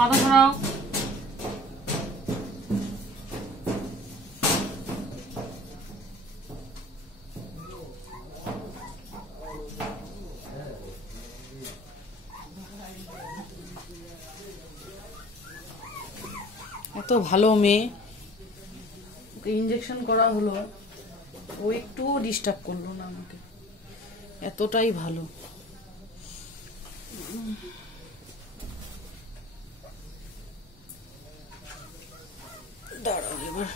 মাথা সরাও। এত ভালো মেয়ে, ওকে ইঞ্জেকশন করা হলো, ও একটুও ডিস্টার্ব করলো না আমাকে, এতটাই ভালো। দাঁড়াও এবার,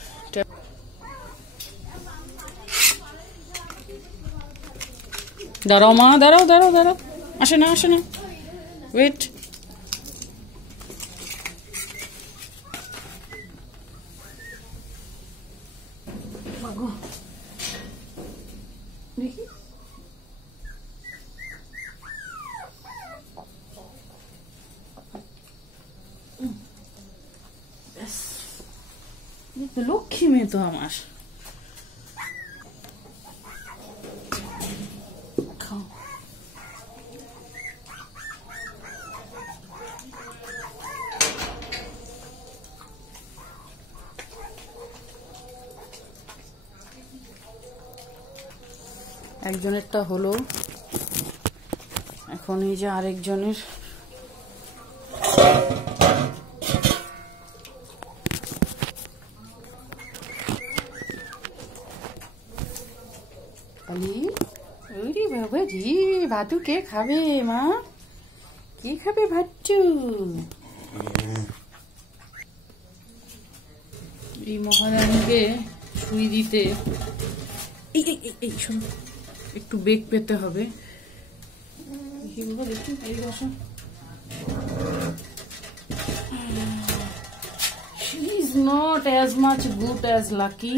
দাঁড়াও মা, দাঁড়াও দাঁড়াও দাঁড়াও, আসে না আসে না, ওয়েট। দেখি লক্ষ্মী মেয়ে তো আমার। একজনেরটা হলো, এখন এই যে আরেকজনের। বাবা জি, ভাতু কে খাবে মা? কি খাবে ভাতু? এই মহারানীকে সুই দিতে এই শোন, একটু বেগ পেতে হবে। She is not as much good as Lucky.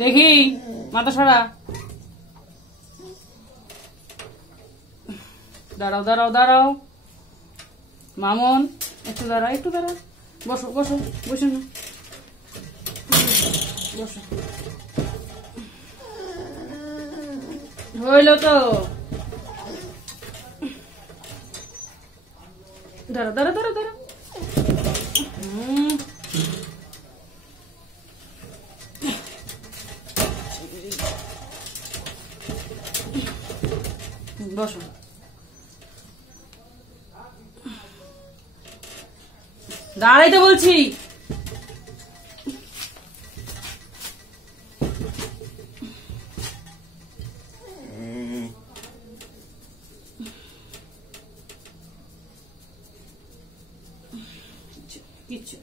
দেখি মাথা সরা, দাঁড়াও দাঁড়াও দাঁড়াও মামন, একটু দাঁড়াও একটু দাঁড়াও, বসো বসো, বসে না, বসো। হইল তো, দাঁড়াও দাঁড়াও দাঁড়াও দাঁড়াও। বসো, দাঁড়াইতে বলছি। কিচ্ছু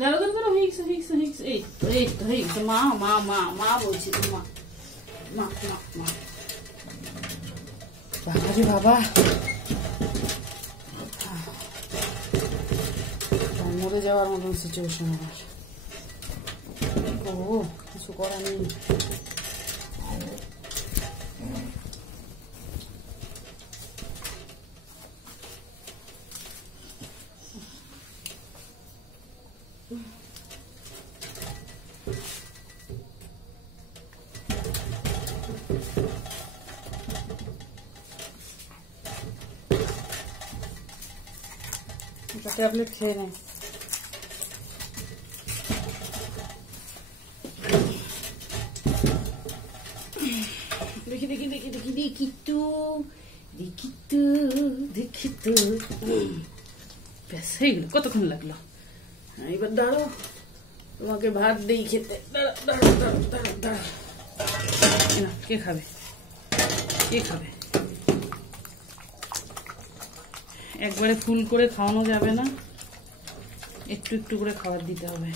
দাঁড়াও দাঁড়াও, হয়ে গেছে হয়ে গেছে হয়ে গেছে, এই তো এই তো হয়ে গেছে। মা মা মা মা বলছি, মা মা মা মা। বাবা রে বাবা, মরে যাওয়ার মতন সিচুয়েশন আমার। ও কিছু করার নেই। ট্যাবলেট খেয়ে নেয়। দেখি দেখি দেখি দেখি দেখি তো দেখি তো দেখি তো, ব্যাস হয়ে গেল। কতক্ষণ লাগলো? এবার দাঁড়াও, তোমাকে ভাত দিই খেতে। দাঁড়াও দাঁড়াও দাঁড়াও দাঁড়াও দাঁড়াও। কে খাবে? কে খাবে? একবারে ফুল করে খাওয়ানো যাবে না, একটু একটু করে খাবার দিতে হবে।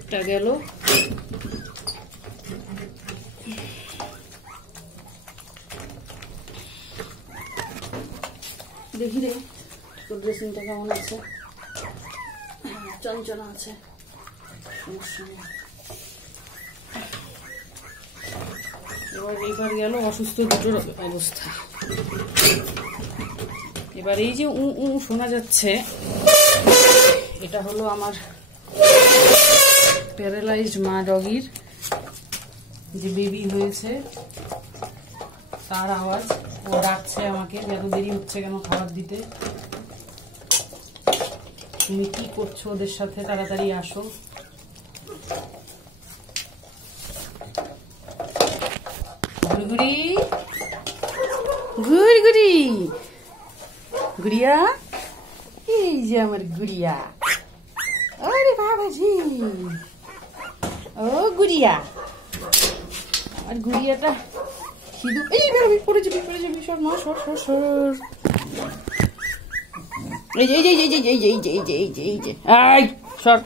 এটা গেল। দেখি রে তোর ড্রেসিংটা কেমন আছে? চঞ্চনা আছে, সমস্যা নেই। এবার গেল অসুস্থ দুটোর অবস্থা। এবার এই যে শোনা যাচ্ছে, এটা হলো আমার প্যারালাইজড মা ডগির যে বেবি হয়েছে তার আওয়াজ। ও ডাকছে আমাকে, এত দেরি হচ্ছে কেন খাবার দিতে, তুমি কি করছো ওদের সাথে, তাড়াতাড়ি আসো। গুড়ি গুড়ি গুড়ি গুড়িয়া, এই যে আমার গুড়িয়া। আরে বাবাজি, ও গুড়িয়া, আর গুড়িয়াটা খিদু, এই বেরোবি, পড়ে যাবি পড়ে যাবি, সর মা সর সর সর। এই যে এই যে এই যে এই যে এই যে এই যে এই যে এই যে এই সর।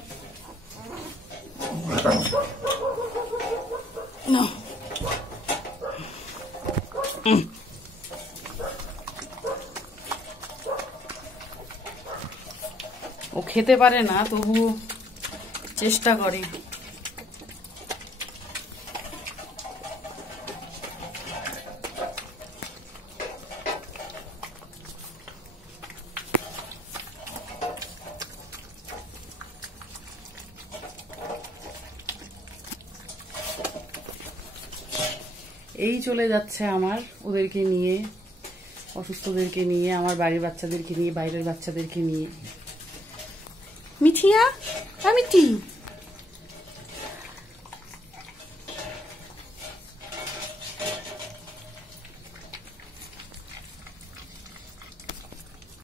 ও খেতে পারে না, তবু চেষ্টা করে। এই চলে যাচ্ছে আমার ওদেরকে নিয়ে, অসুস্থদেরকে নিয়ে, আমার বাড়ির বাচ্চাদেরকে নিয়ে, বাইরের বাচ্চাদেরকে নিয়ে। মিঠিয়া, মিঠি।